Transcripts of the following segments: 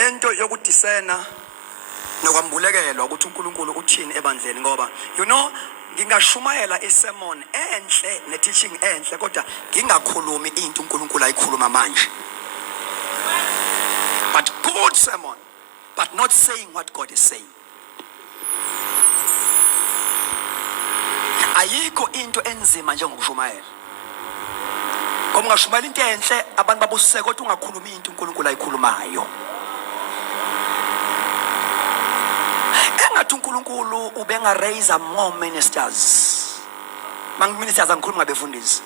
lento yokudisena nokwambulekelwa ukuthi uNkulunkulu uthini ebandleni, ngoba ngingashumayela isermon enhle ne-teaching enhle kodwa ngingakhulumi into uNkulunkulu ayikhuluma manje. But good sermon, but not saying what God is saying. Ayikho into enzima njengokushumayela. Ngoba ungashumayela into enhle abantu babusise kodwa ungakhulumi into uNkulunkulu ayikhulumayo. Engathi uNkulunkulu ubenga raise more ministers. Ministers angikhulumi ngabefundisi.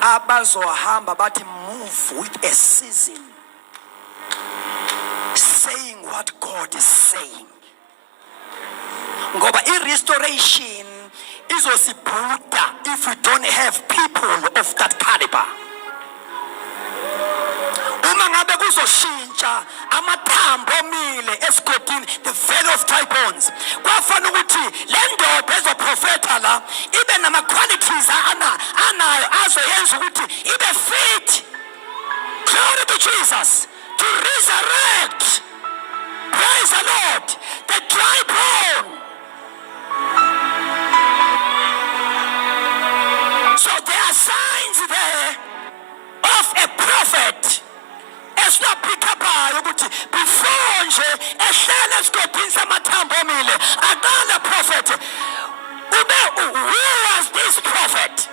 Abazohamba bathi move with a season, saying what God is saying. Ngoba i-restoration izosibhuda if we don't have people of that caliber. Uma ngabe kuzoshintsha amathambo omile esigodini, the valley of dry bones, kwafana ukuthi le ndoda ezoprofetha la ibe nama qualities anayo azoyenza ukuthi ibe fit. Glory to Jesus, to resurrect. Praise the Lord, the dry bone. So there are signs there of a prophet. Esinaphikabayo ukuthi before nje ehlele esigodini samathambo omile aqala prophet. Who was this prophet?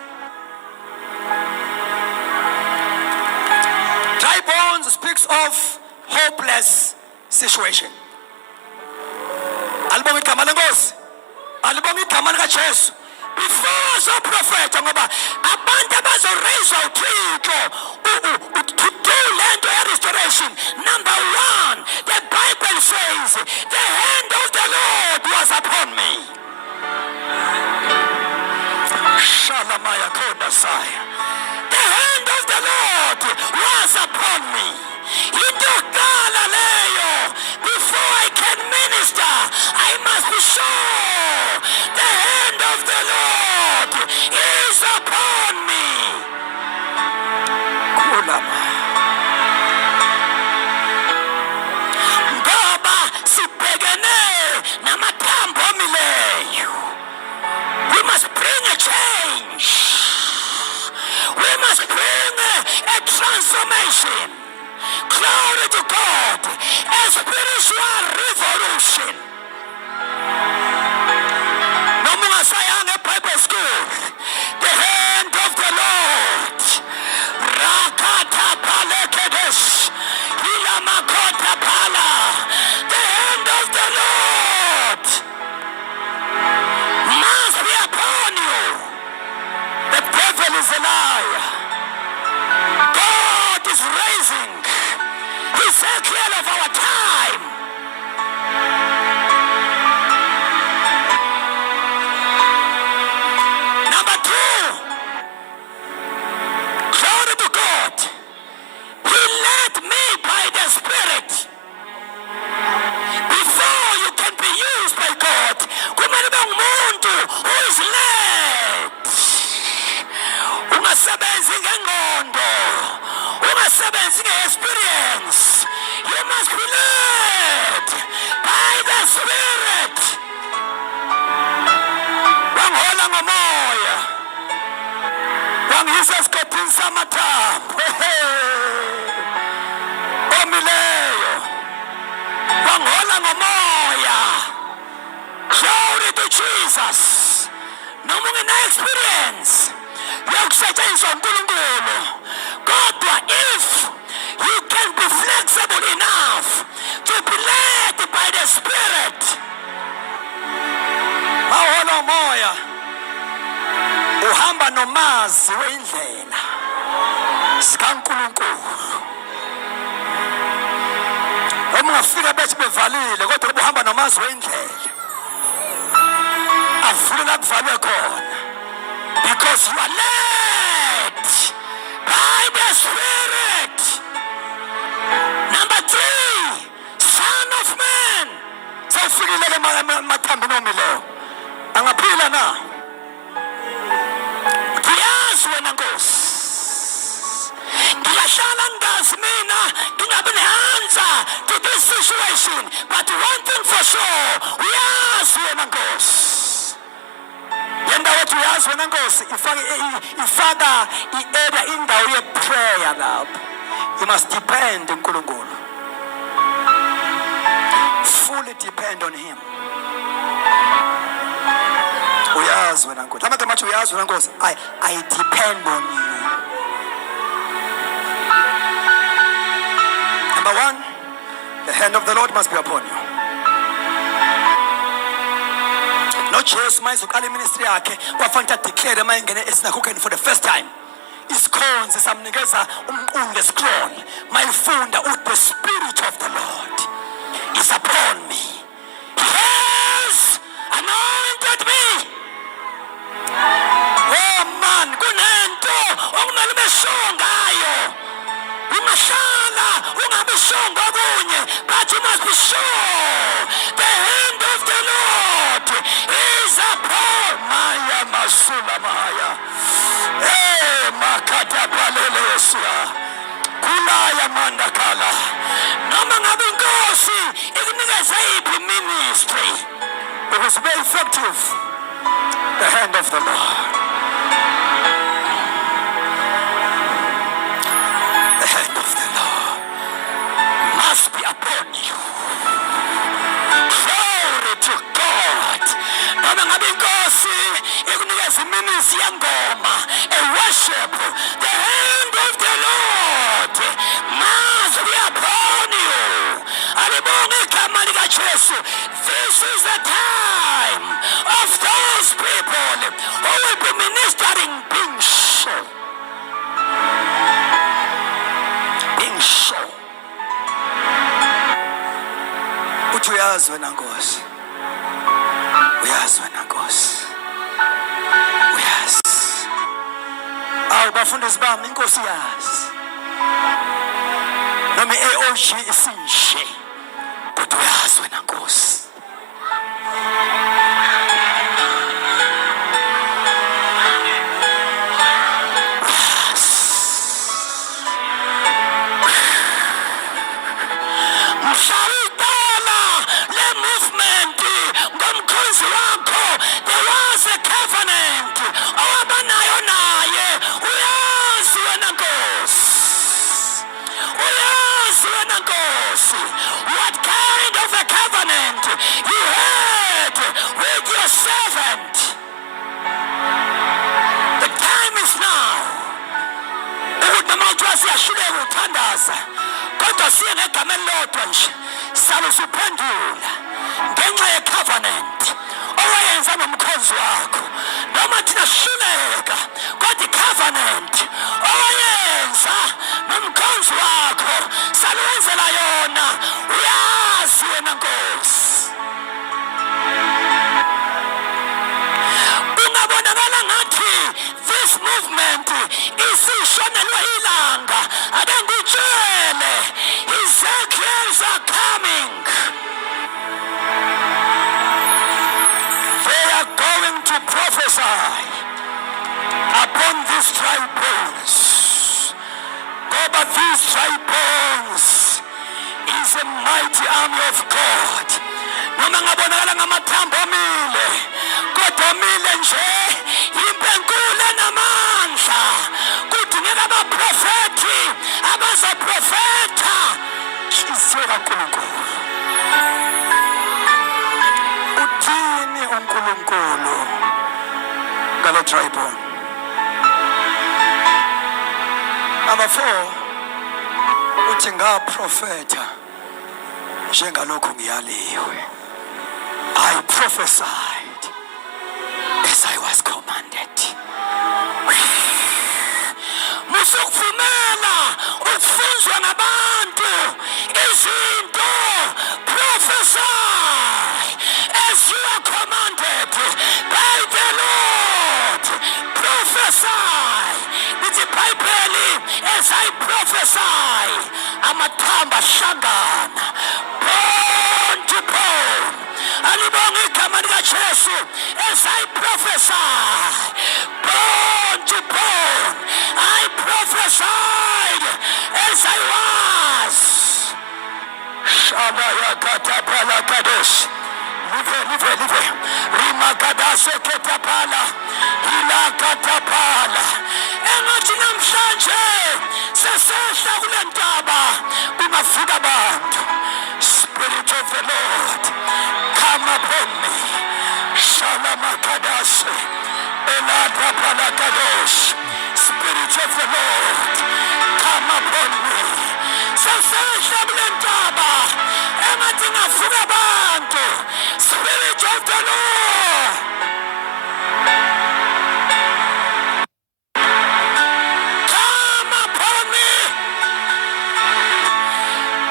Dry bones speaks of hopeless situation. Alibonga igama lenkosi, alibonga igama likaJesu. Before so prophet ngoba abantu abazoraise uThixo to do land restoration. Number one, the Bible says the hand of the Lord was upon me. Shalamaya Kodasaya. The hand of the Lord was upon me. Before I can minister, I must be sure the hand of the Lord is upon me. Ngoba sibhekene namathambo omileyo. We must bring a change. We must bring a transformation. Glory to God, a spiritual revolution. No more saying a Bible school. The hand of the Lord. Rakata palekedesh. Ilamakota pala. The hand of the Lord must be upon you. The devil is a liar. God is raising Ezekiel of our time. Number two, glory to God. He led me by the Spirit. Before you can be used by God, kumele ube umuntu who is led. Ungasebenzi ngengqondo, ungasebenzi nge-experience. You must be led by the Spirit. Wangihola ngomoya, wangiyisa esigodini samathambo omileyo, wangihola ngomoya. Glory to Jesus. Noma ungena-experience yokusetshenziswa uNkulunkulu, kodwa if you can be flexible enough to be led by the Spirit. Mahola moya uhamba nomazi weindlela sikaNkulunkulu. Ungafika bethi bevalile kodwa uhamba nomazi weindlela. Avula kuvalwe khona. Because you are led by the Spirit. Number three, Son of Man. Safikile mathambo omileyo. Angaphila na. Ngiyazi wena Nkosi. Ngiyahlala ngazi mina ngingabe nehanza situation, but one thing for sure, uyazi wena Nkosi. Yendawo ethi uyazi wena Nkosi ifaka i-area indawo ye-prayer lapho. You must depend on uNkulunkulu. Fully depend on him. Uyazi wena Nkosi. Amagama athi uyazi wena Nkosi, I depend on you. Number one, the hand of the Lord must be upon you. No Jesus mayizuqala ministry yakhe wafanele declare mayingene esinakukeni for the first time. Isikhonzi samnikeza umqungu scroll. Mayifunda the spirit of the Lord is upon me. He has anointed me. Oh man, kunento okumele besho ngayo. Ungahlala ungabisho ngokunye, but you must be sure the hand of the Lord is upon Maya Masula Maya. Hey, Makata Palelesia. Kulaya Mandakala. Noma ngabe inkosi ikunikeza iphi ministry. It was very effective. The hand of the Lord. The hand of the Lord must be upon you. Glory to God. Noma ngabe inkosi ikunikeza ministry yangoma, a worship. The hand of the Lord must be upon you. Alibonga igama lika Jesu. This is the time of those people who will be ministering being sure. Being sure. Uthi uyazi wena Nkosi. Uyazi wena Nkosi. Uyazi. Awu bafundisi bami inkosi yazi. Noma i-AOG isinje. Kodwa uyazi wena Nkosi. What kind of a covenant you had with your servant? The time is now. Ukuthi asiyashuleka uthandaza kodwa siye ngegama elilodwa nje salo suphendula ngenxa ye-covenant owayenza nomkhonzi wakho noma thina shuleka kodwa i-covenant owayenza nomkhonzi wakho salwenzela yona uyazi wena Nkosi. Ungabonakala ngathi this movement isishonelwe ilanga ake ngitshele Ezekiels are coming. They are going to prophesy upon these dry bones. But these dry bones is a mighty army of God. Noma ngabonakala ngamathambo omile kodwa omile nje impenkule namandla kudingeka abaprofethi abazoprofetha inhliziyo kaNkulunkulu. Uthini uNkulunkulu ngalo dry bone? Number 4, uthi ngaprofetha njengalokho ngiyaliwe. I prophesied as I was commanded. Musukuvumela ukufunzwa ngabantu izinto. Prophesy as you are commanded by the Lord. Prophesy. Nithi Bible as I prophesy amathamba hlangana bone to bone. Alibonga igama lika Jesu as I prophesy bone to bone. I prophesied as I was Shalaya katapala kadosh. Live. Rimakadase ketapala. Hila katapala. Engathi namhlanje sesehla kule ntaba kungafika abantu. Spirit of the Lord, come upon me. Shalamakadase. Elata kadosh. Spirit of the Lord, come upon me. Sesehla kule ntaba engathi ngafika abantu. Spirit of the Lord, come upon me.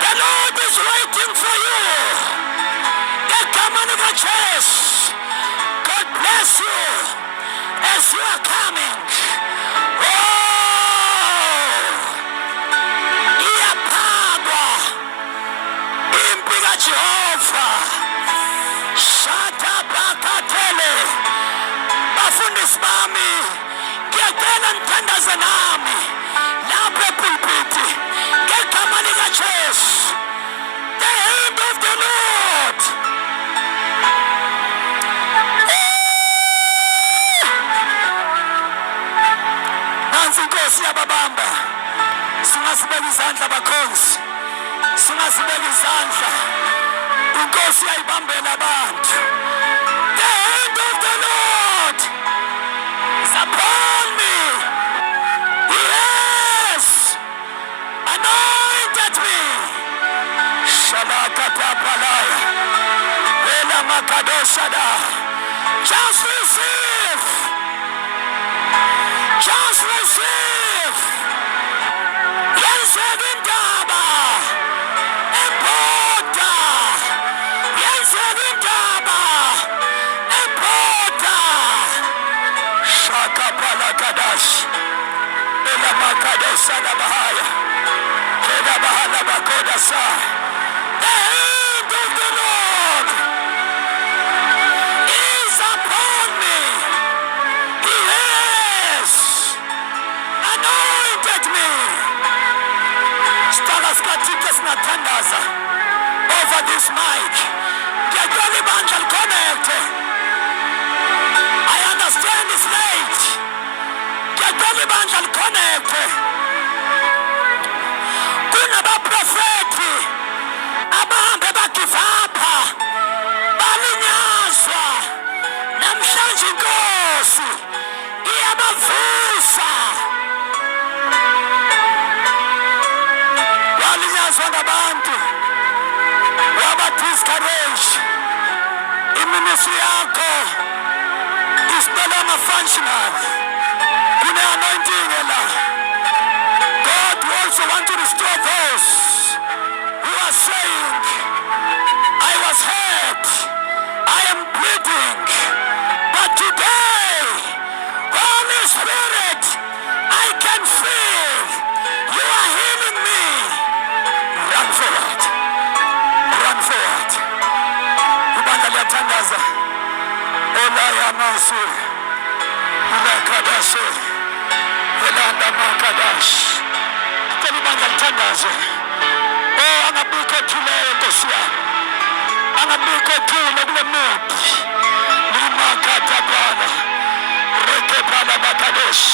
The Lord is waiting for you. The coming of church. God bless you as you are coming. Oh, iyapagwa impi kaJehova. Shata bakatele. Bafundisi bami, ngiyacela nithandaze nami lapha epulpiti ngegama likaJesu. The hand of the Lord. Nansi inkosi yababamba. Singasibeka izandla bakhonzi. Singasibeka izandla. Inkosi yayibambela abantu. The hand of the Lord is upon me. He has anointed me. Shalakatapalaya. Ela makadoshada. Just receive. Just receive. Yenzeka indaba. Embota. Yenzeka indaba. Embota. Shakapalakadash. Ela makadosada bahaya. Ela bahala bakodasa. The hand of the Lord is upon me. He has anointed me. Stalaskatika sinathandaza over this mic. Ngiyacela ibandla likhonekte. I understand it's late. Ngiyacela ibandla likhonekte. Kunabaprofethi abahambe bagive up, balinyazwa. Namhlanje inkosi iyabavusa. Walinyazwa ngabantu, waba-discourage. Iministry yakho is no longer functional. Kune-anointing ela. God also wants to restore those who are saying, I was hurt, I am bleeding, but today, Holy Spirit, I can feel you are healing me. Run forward. Run forward. Ibandla liyathandaza. Olaya masu. Ilakadashe. Elanda makadash. Icela ibandla lithandaze. Oh, angabikho thuleyo Nkosi yami. Angabikho thule kule muthi. Limakatapana. Rekepala bakadosh.